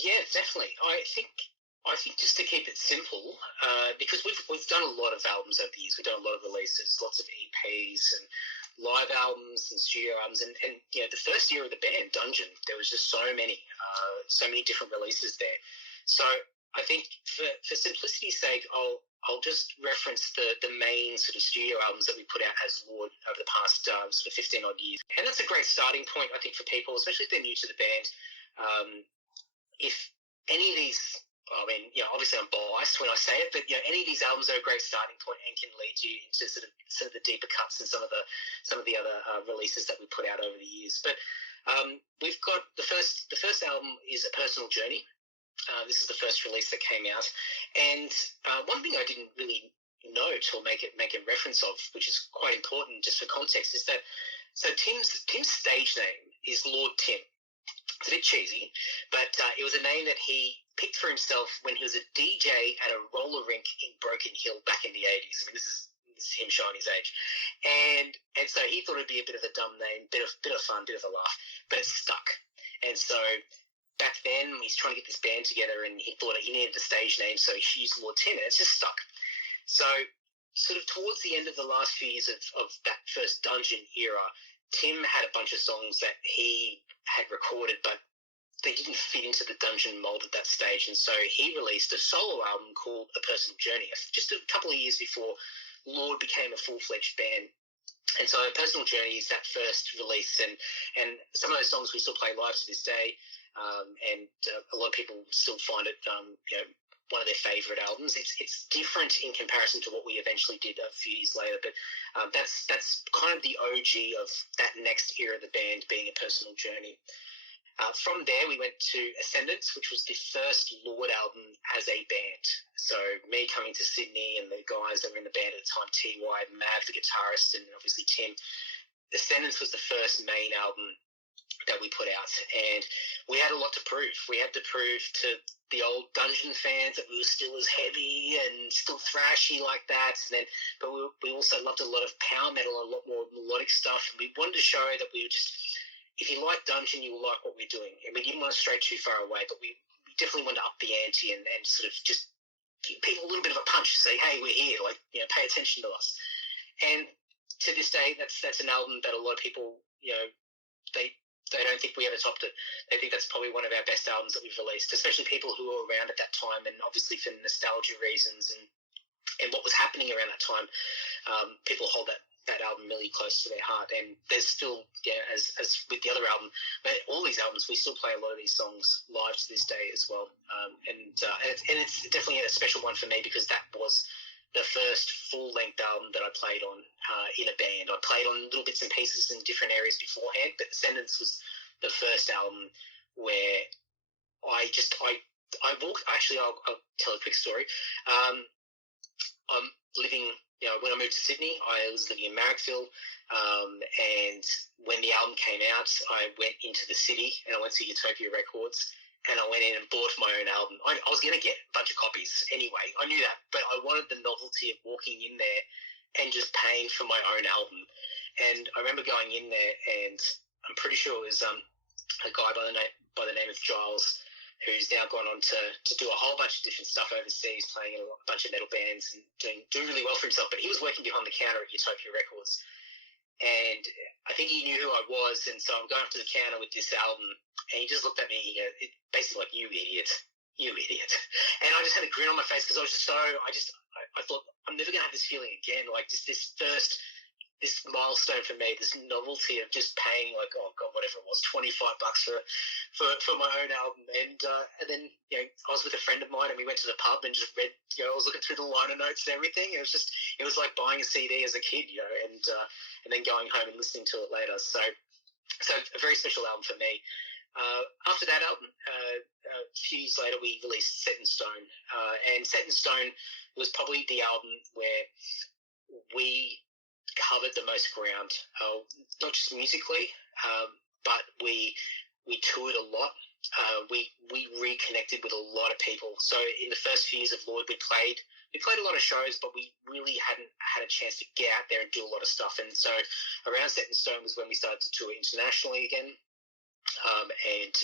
Yeah, definitely. I think just to keep it simple, because we've done a lot of albums over the years. We've done a lot of releases, lots of EPs and live albums and studio albums, and the first year of the band, Dungeon, there was just so many different releases there. So I think for simplicity's sake, I'll just reference the main sort of studio albums that we put out as Lord over the past sort of 15 odd years, and that's a great starting point, I think, for people, especially if they're new to the band. If any of these, I mean, obviously I'm biased when I say it, but any of these albums are a great starting point and can lead you into sort of the deeper cuts and some of the other releases that we put out over the years. But we've got the first album is A Personal Journey. This is the first release that came out, and one thing I didn't really note or make a reference of, which is quite important just for context, is that Tim's stage name is Lord Tim. It's a bit cheesy, but it was a name that he picked for himself when he was a DJ at a roller rink in Broken Hill back in the 80s. I mean, this is him showing his age. And so he thought it'd be a bit of a dumb name, bit of fun, bit of a laugh, but it stuck. And so back then, he's trying to get this band together, and he thought he needed a stage name, so he used Lord Tim, and it's just stuck. So sort of towards the end of the last few years of that first Dungeon era, Tim had a bunch of songs that he had recorded, but they didn't fit into the Dungeon mold at that stage, and so he released a solo album called A Personal Journey just a couple of years before Lord became a full-fledged band. And so A Personal Journey is that first release, and some of those songs we still play live to this day, and a lot of people still find it one of their favourite albums. It's different in comparison to what we eventually did a few years later, but that's kind of the OG of that next era of the band, being A Personal Journey. From there, we went to Ascendance, which was the first Lord album as a band. So me coming to Sydney and the guys that were in the band at the time, T.Y., Mav, the guitarist, and obviously Tim. Ascendance was the first main album that we put out, and we had a lot to prove. We had to prove to the old Dungeon fans that we were still as heavy and still thrashy like that. But we also loved a lot of power metal, a lot more melodic stuff, and we wanted to show that we were just, if you like Dungeon, you will like what we're doing. And we didn't want to stray too far away, but we definitely wanted to up the ante and sort of just give people a little bit of a punch, say, hey, we're here, pay attention to us. And to this day, that's an album that a lot of people, they don't think we ever topped it. They think that's probably one of our best albums that we've released, especially people who were around at that time, and obviously for nostalgia reasons and what was happening around that time. People hold that album really close to their heart, and there's still, as with the other album, all these albums, we still play a lot of these songs live to this day as well. And it's definitely a special one for me, because that was the first full-length album that I played on in a band. I played on little bits and pieces in different areas beforehand, but Ascendance was the first album where I walked. Actually, I'll tell a quick story. I'm living, when I moved to Sydney, I was living in Marrickville, and when the album came out, I went into the city and I went to Utopia Records, and I went in and bought my own album. I was going to get a bunch of copies anyway. I knew that, but I wanted the novelty of walking in there and just paying for my own album. And I remember going in there, and I'm pretty sure it was a guy by the name of Giles, who's now gone on to do a whole bunch of different stuff overseas, playing in a bunch of metal bands and doing really well for himself. But he was working behind the counter at Utopia Records. And I think he knew who I was, and so I'm going up to the counter with this album, and he just looked at me, basically like, you idiot. And I just had a grin on my face, because I was just I thought, I'm never going to have this feeling again, like this milestone for me, this novelty of just paying, like, oh God, whatever it was, $25 for my own album. And then, I was with a friend of mine, and we went to the pub and just read, I was looking through the liner notes and everything. It was like buying a CD as a kid, and then going home and listening to it later. So a very special album for me. After that album, a few years later, we released Set in Stone. And Set in Stone was probably the album where we covered the most ground, not just musically, but we toured a lot. We reconnected with a lot of people. So in the first few years of Lord, we played a lot of shows, but we really hadn't had a chance to get out there and do a lot of stuff. And so around Set in Stone was when we started to tour internationally again, and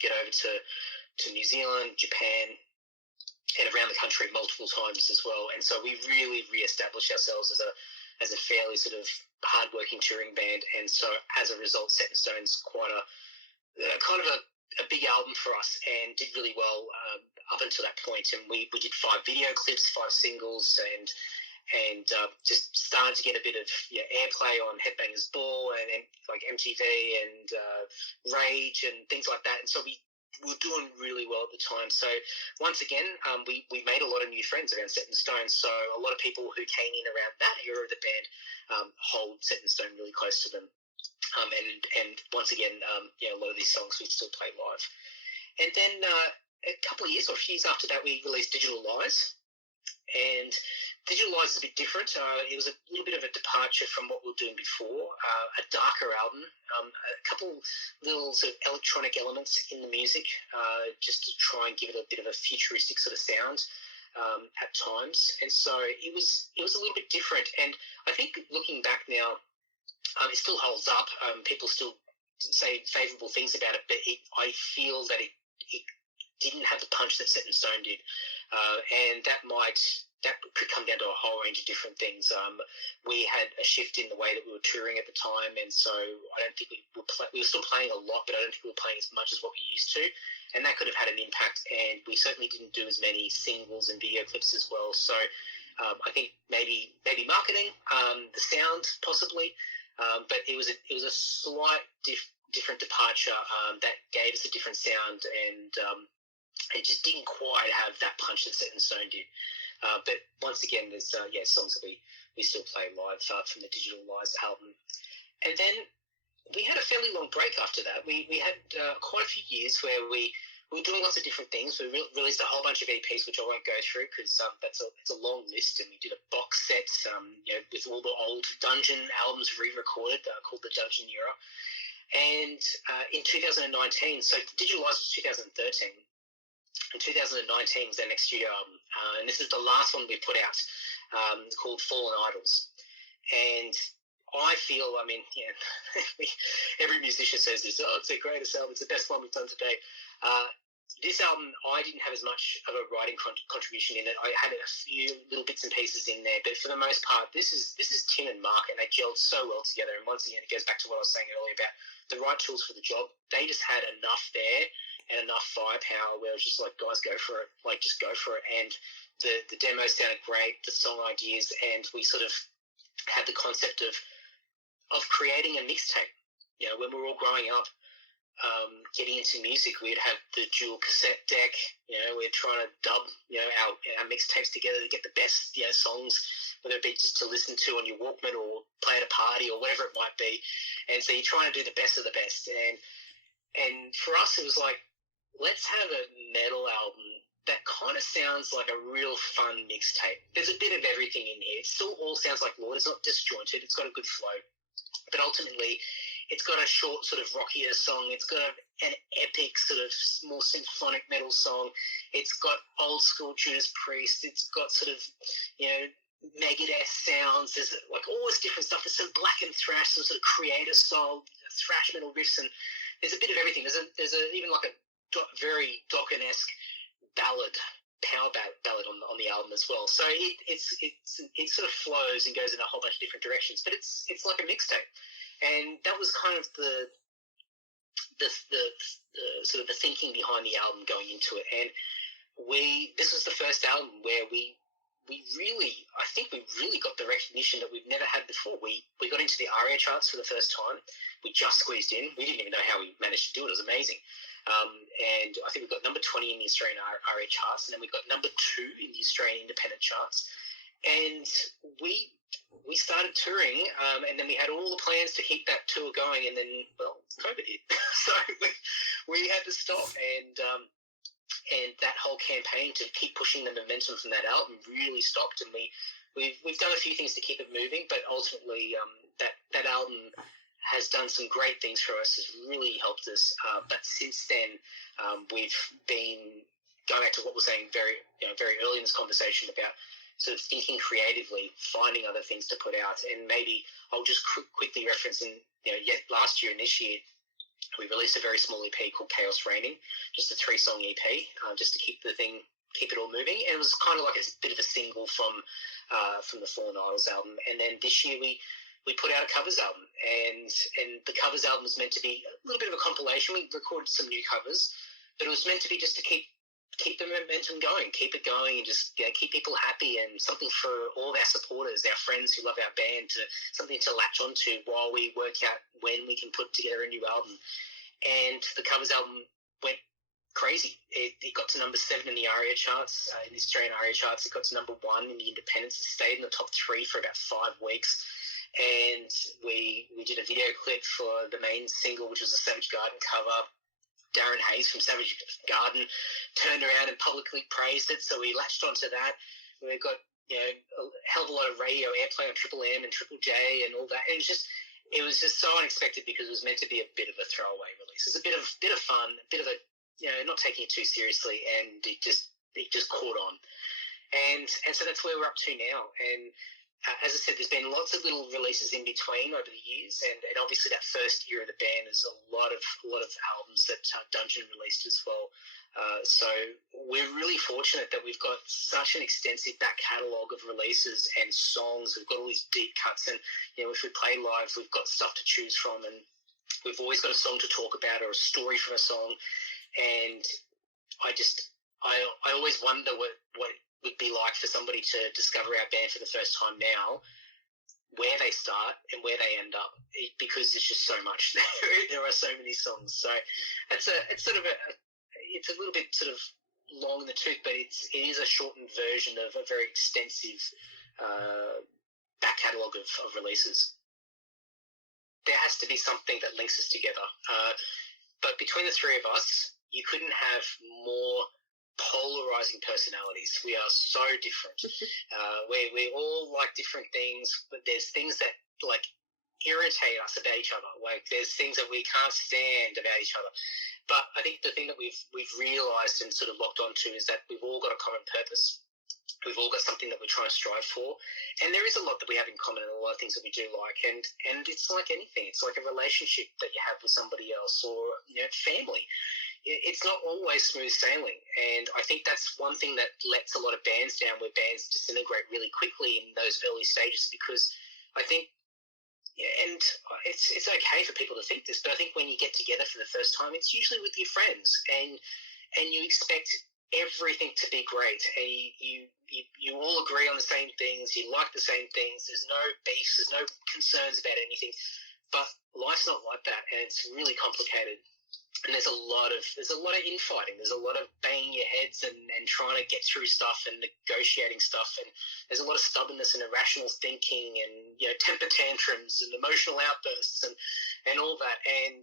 get over to to New Zealand, Japan, and around the country multiple times as well. And so we really re-established ourselves as a fairly sort of hard-working touring band. And so as a result, Set in Stone's quite a kind of a big album for us, and did really well up until that point. And we did 5 video clips, 5 singles, and just started to get a bit of airplay on Headbangers Ball and like MTV and Rage and things like that. And so we were doing really well at the time. So once again, we made a lot of new friends around Set in Stone. So a lot of people who came in around that era of the band hold Set in Stone really close to them. And once again, a lot of these songs we still play live. And then a couple of years or a few years after that, we released Digital Lies. And Digital Lies is a bit different. It was a little bit of a departure from what we were doing before, a darker album, a couple little sort of electronic elements in the music, just to try and give it a bit of a futuristic sort of sound at times. And so it was a little bit different. And I think looking back now, it still holds up. People still say favourable things about it, but I feel that it didn't have the punch that Set in Stone did, and that could come down to a whole range of different things. We had a shift in the way that we were touring at the time, and so I don't think we were still playing a lot, but I don't think we were playing as much as what we used to, and that could have had an impact. And we certainly didn't do as many singles and video clips as well. So I think maybe marketing, the sound possibly. But it was a slight different departure that gave us a different sound, and it just didn't quite have that punch that Set in Stone did. But once again, there's songs that we still play live from the Digital Lies album. And then we had a fairly long break after that. We had quite a few years where we were doing lots of different things. We released a whole bunch of EPs, which I won't go through because it's a long list. And we did a box set, with all the old Dungeon albums re-recorded, called the Dungeon Era. And in 2019, so Digital Lies was 2013. In 2019 was their next studio album, and this is the last one we put out, called Fallen Idols. And I feel, every musician says this, it's the greatest album, it's the best one we've done today. This album, I didn't have as much of a writing contribution in it. I had a few little bits and pieces in there, but for the most part, this is Tim and Mark, and they gelled so well together. And once again, it goes back to what I was saying earlier about the right tools for the job. They just had enough there and enough firepower where it was just like, guys, go for it. Like, just go for it. And the demos sounded great, the song ideas, and we sort of had the concept of creating a mixtape. When we were all growing up, getting into music, we'd have the dual cassette deck. We're trying to dub, our mixtapes together to get the best, songs, whether it be just to listen to on your Walkman or play at a party or whatever it might be. And so you're trying to do the best of the best. And for us, it was like, let's have a metal album that kind of sounds like a real fun mixtape. There's a bit of everything in here. It still all sounds like Lord. It's not disjointed. It's got a good flow. But ultimately, it's got a short sort of rockier song. It's got an epic sort of more symphonic metal song. It's got old school Judas Priest. It's got sort of, Megadeth sounds. There's like all this different stuff. There's some black and thrash, some sort of creator style thrash metal riffs, and there's a bit of everything. There's even like a very Dokken-esque ballad, power ballad on the album as well. So it sort of flows and goes in a whole bunch of different directions. But it's like a mixtape. And that was kind of the sort of the thinking behind the album going into it. And this was the first album where we really got the recognition that we've never had before. We got into the ARIA charts for the first time. We just squeezed in. We didn't even know how we managed to do it. It was amazing. And I think we got number 20 in the Australian ARIA charts, and then we got number 2 in the Australian independent charts. And we started touring, and then we had all the plans to keep that tour going, and then, well, COVID hit. So we had to stop, and that whole campaign to keep pushing the momentum from that album really stopped. And we've done a few things to keep it moving, but ultimately that album has done some great things for us, has really helped us. But since then, we've been going back to what we're saying very early in this conversation about sort of thinking creatively, finding other things to put out. And maybe I'll just quickly reference last year and this year, we released a very small EP called Chaos Raining, just a 3-song EP, just to keep it all moving. And it was kind of like a bit of a single from the Fallen Idols album. And then this year we put out a covers album, and the covers album was meant to be a little bit of a compilation. We recorded some new covers, but it was meant to be just to keep the momentum going, keep it going, and just keep people happy, and something for all of our supporters, our friends who love our band, something to latch onto while we work out when we can put together a new album. And the covers album went crazy. It got to number 7 in the ARIA charts, in the Australian ARIA charts. It got to number 1 in the independents. It stayed in the top 3 for about 5 weeks. And we did a video clip for the main single, which was a Savage Garden cover. Darren Hayes from Savage Garden turned around and publicly praised it, so we latched onto that. We got a hell of a lot of radio airplay on Triple M and Triple J and all that. And it was just so unexpected, because it was meant to be a bit of a throwaway release. It's a bit of fun, a bit of a not taking it too seriously, and it just caught on. And so that's where we're up to now. And as I said, there's been lots of little releases in between over the years, and obviously that first year of the band is a lot of albums that Dungeon released as well. So we're really fortunate that we've got such an extensive back catalogue of releases and songs. We've got all these deep cuts, and if we play live, we've got stuff to choose from, and we've always got a song to talk about or a story from a song. And I always wonder what would be like for somebody to discover our band for the first time now, where they start and where they end up, because there's just so much. There are so many songs. So it's a little bit sort of long in the tooth, but it is a shortened version of a very extensive back catalogue of releases. There has to be something that links us together. But between the three of us, you couldn't have more polarizing personalities. We are so different. We all like different things, but there's things that irritate us about each other. There's things that we can't stand about each other. But I think the thing that we've realized and sort of locked onto is that we've all got a common purpose. We've all got something that we're trying to strive for, and there is a lot that we have in common, and a lot of things that we do like. And it's like anything. It's like a relationship that you have with somebody else, or family. It's not always smooth sailing, and I think that's one thing that lets a lot of bands down, where bands disintegrate really quickly in those early stages, because I think, and it's okay for people to think this, but I think when you get together for the first time, it's usually with your friends, and you expect everything to be great, and you all agree on the same things, you like the same things, there's no beefs, there's no concerns about anything, but life's not like that, and it's really complicated. And there's a lot of infighting. There's a lot of banging your heads and trying to get through stuff and negotiating stuff. And there's a lot of stubbornness and irrational thinking and temper tantrums and emotional outbursts and all that. And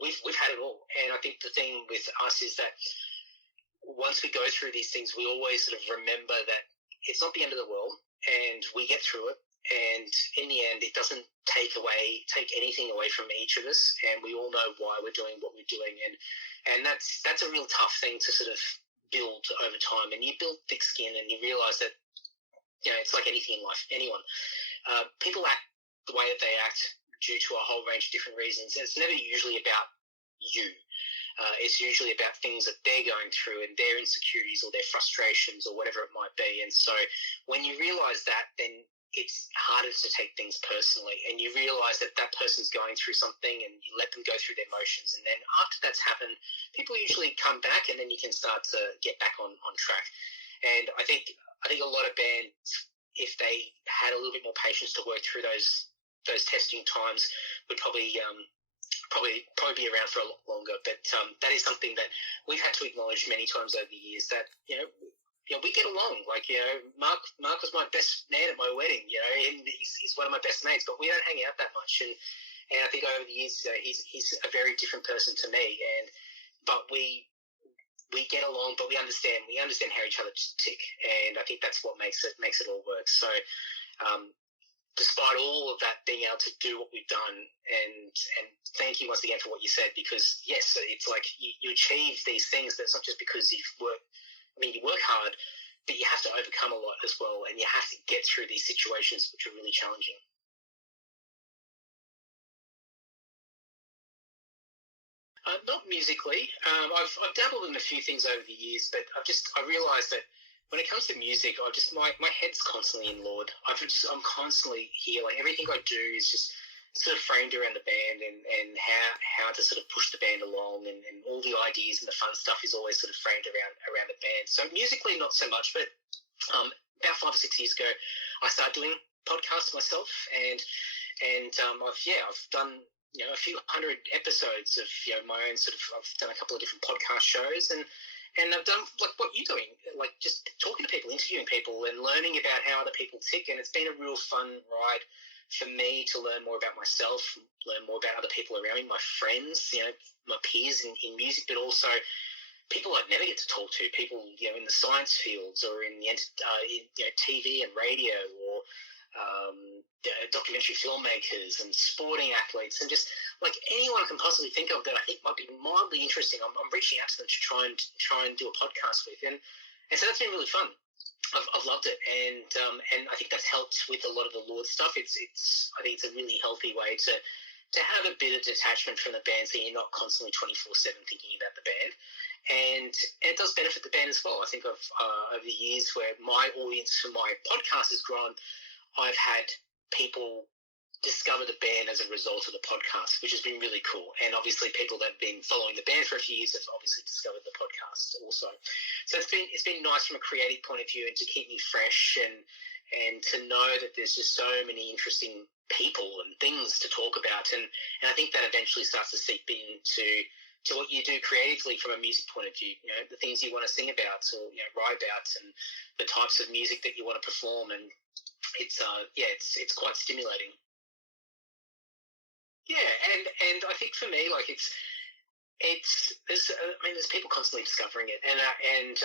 we've had it all. And I think the thing with us is that once we go through these things, we always sort of remember that it's not the end of the world, and we get through it. And in the end, it doesn't take anything away from each of us, and we all know why we're doing what we're doing, and that's a real tough thing to sort of build over time. And you build thick skin, and you realise that it's like anything in life. People act the way that they act due to a whole range of different reasons. It's never usually about you. It's usually about things that they're going through and their insecurities or their frustrations or whatever it might be. And so when you realise that, then it's harder to take things personally, and you realise that person's going through something, and you let them go through their motions. And then after that's happened, people usually come back, and then you can start to get back on track. And I think a lot of bands, if they had a little bit more patience to work through those testing times, would probably be around for a lot longer. But that is something that we've had to acknowledge many times over the years, that we get along. Mark was my best man at my wedding, and he's one of my best mates, but we don't hang out that much. And I think over the years, he's a very different person to me. But we get along, but we understand how each other tick, and I think that's what makes it all work. So, despite all of that, being able to do what we've done, and thank you once again for what you said, because yes, it's like you achieve these things, but it's not just because you've worked. You work hard, but you have to overcome a lot as well, and you have to get through these situations which are really challenging. Not musically. I've dabbled in a few things over the years, but I realised that when it comes to music, my head's constantly in Lord. I'm constantly here. Like everything I do is just sort of framed around the band and how to sort of push the band along, and all the ideas and the fun stuff is always sort of framed around the band. So musically, not so much, but about 5 or 6 years ago, I started doing podcasts myself, I've done a few hundred episodes of my own sort of. I've done a couple of different podcast shows, and I've done like what you're doing, like just talking to people, interviewing people, and learning about how other people tick. And it's been a real fun ride for me to learn more about myself, learn more about other people around me, my friends, my peers in music, but also people I'd never get to talk to, people in the science fields or in TV and radio, or documentary filmmakers and sporting athletes, and just like anyone I can possibly think of that I think might be mildly interesting. I'm reaching out to them to try and do a podcast with, and so that's been really fun. I've loved it, and I think that's helped with a lot of the Lord stuff. I think it's a really healthy way to have a bit of detachment from the band, so you're not constantly 24/7 thinking about the band. And it does benefit the band as well. I think over the years where my audience for my podcast has grown, I've had people discover the band as a result of the podcast, which has been really cool. And obviously people that have been following the band for a few years have obviously discovered the podcast also. So it's been nice from a creative point of view, and to keep me fresh, and to know that there's just so many interesting people and things to talk about. And I think that eventually starts to seep into what you do creatively from a music point of view, the things you want to sing about or write about, and the types of music that you want to perform. And it's quite stimulating. Yeah, and I think for me, like there's people constantly discovering it, and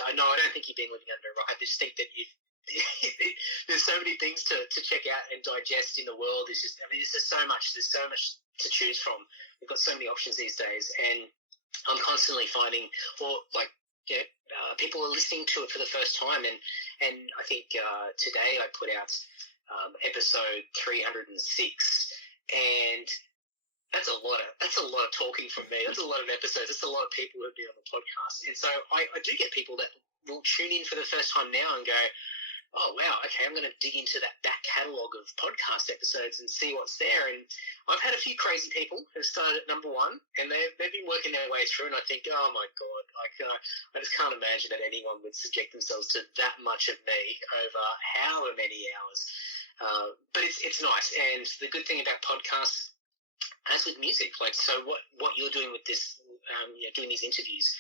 I know I don't think you've been living under a rock. I just think that there's so many things to check out and digest in the world. There's just so much. There's so much to choose from. We've got so many options these days, and I'm constantly finding, people are listening to it for the first time, and I think today I put out episode 306, and that's a lot of talking from me. That's a lot of episodes. That's a lot of people who have been on the podcast, and so I do get people that will tune in for the first time now and go, oh wow, okay, I'm going to dig into that back catalogue of podcast episodes and see what's there. And I've had a few crazy people who started at number one, and they've been working their way through, and I think, oh my god, I just can't imagine that anyone would subject themselves to that much of me over however many hours. But it's nice, and the good thing about podcasts, as with music, like, so what you're doing with this, doing these interviews,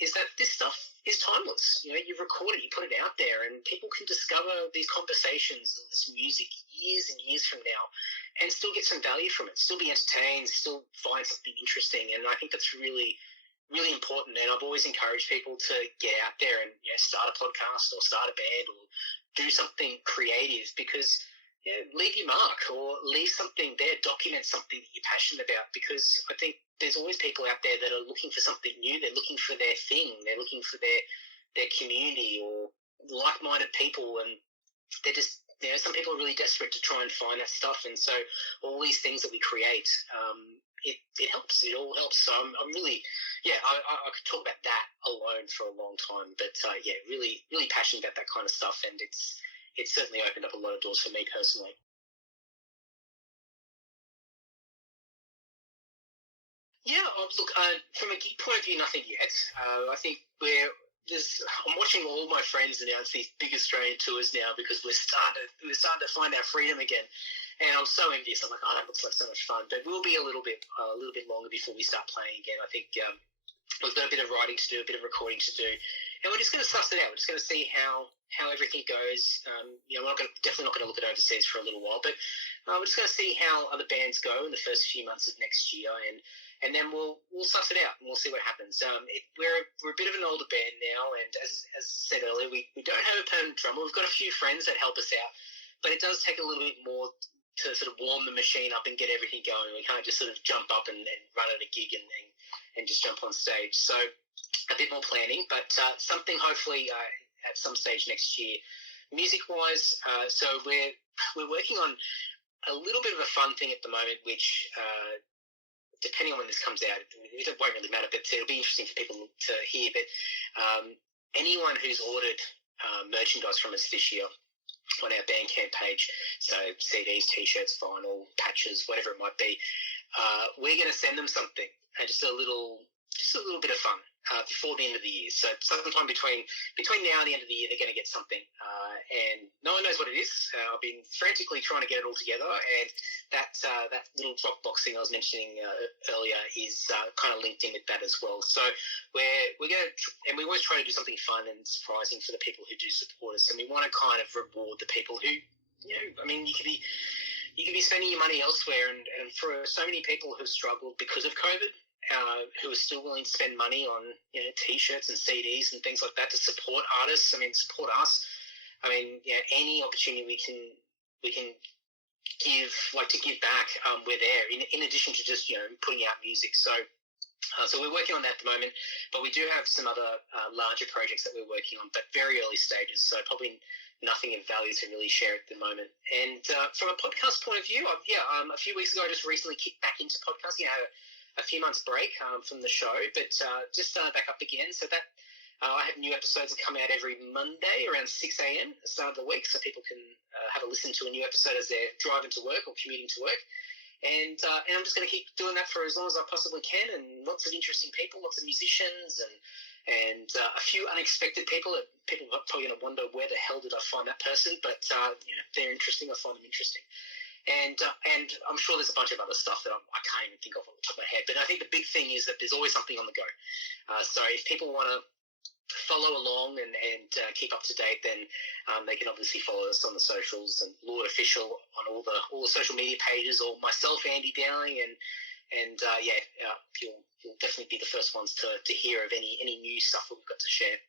is that this stuff is timeless. You record it, you put it out there, and people can discover these conversations, this music, years and years from now, and still get some value from it, still be entertained, still find something interesting. And I think that's really, really important. And I've always encouraged people to get out there and start a podcast or start a band or do something creative, because leave your mark, or leave something there, document something that you're passionate about, because I think there's always people out there that are looking for something new. They're looking for their thing. They're looking for their community or like-minded people, and they're just, some people are really desperate to try and find that stuff. And so all these things that we create, it helps. It all helps. So I'm really, I could talk about that alone for a long time, but really, really passionate about that kind of stuff, and it's certainly opened up a lot of doors for me personally. Yeah, look, from a geek point of view, nothing yet. I think I'm watching all my friends announce these big Australian tours now, because we're starting to find our freedom again, and I'm so envious. I'm like, oh, that looks like so much fun. But we'll be a little bit longer before we start playing again. I think we've got a bit of writing to do, a bit of recording to do, and we're just going to suss it out. We're just going to see how everything goes. We're definitely not going to look at overseas for a little while, but we're just going to see how other bands go in the first few months of next year, and then we'll suss it out and we'll see what happens. We're a bit of an older band now, and as said earlier, we don't have a permanent drummer. We've got a few friends that help us out, but it does take a little bit more to sort of warm the machine up and get everything going. We can't just sort of jump up and run at a gig and just jump on stage. So a bit more planning, but something hopefully at some stage next year. Music-wise, so we're working on a little bit of a fun thing at the moment, which depending on when this comes out, it won't really matter, but it'll be interesting for people to hear. But anyone who's ordered merchandise from us this year on our Bandcamp page, so CDs, T-shirts, vinyl, patches, whatever it might be, we're going to send them something, and just a little bit of fun before the end of the year. So sometime between now and the end of the year, they're going to get something, and no one knows what it is. I've been frantically trying to get it all together, and that little Dropbox thing I was mentioning earlier is kind of linked in with that as well. So we're going to, and we always try to do something fun and surprising for the people who do support us, and we want to kind of reward the people who, I mean, you could be spending your money elsewhere, and for so many people who've struggled because of COVID, who are still willing to spend money on T-shirts and CDs and things like that to support artists. I mean, support us. I mean, any opportunity we can give, like to give back, we're there. In addition to just putting out music. So we're working on that at the moment, but we do have some other larger projects that we're working on, but very early stages. So probably nothing of value to really share at the moment. And from a podcast point of view, a few weeks ago, I just recently kicked back into podcasting. I had a few months break from the show, but just started back up again. So that I have new episodes that come out every Monday around 6 a.m. at the start of the week, so people can have a listen to a new episode as they're driving to work or commuting to work. And I'm just going to keep doing that for as long as I possibly can, and lots of interesting people, lots of musicians, and a few unexpected people that people are probably going to wonder, where the hell did I find that person? But they're interesting. I find them interesting. And I'm sure there's a bunch of other stuff that I can't even think of on the top of my head. But I think the big thing is that there's always something on the go. So if people want to follow along and keep up to date, then they can obviously follow us on the socials and Lord Official on all the social media pages, or myself, Andy Dowling, and you'll definitely be the first ones to hear of any new stuff that we've got to share.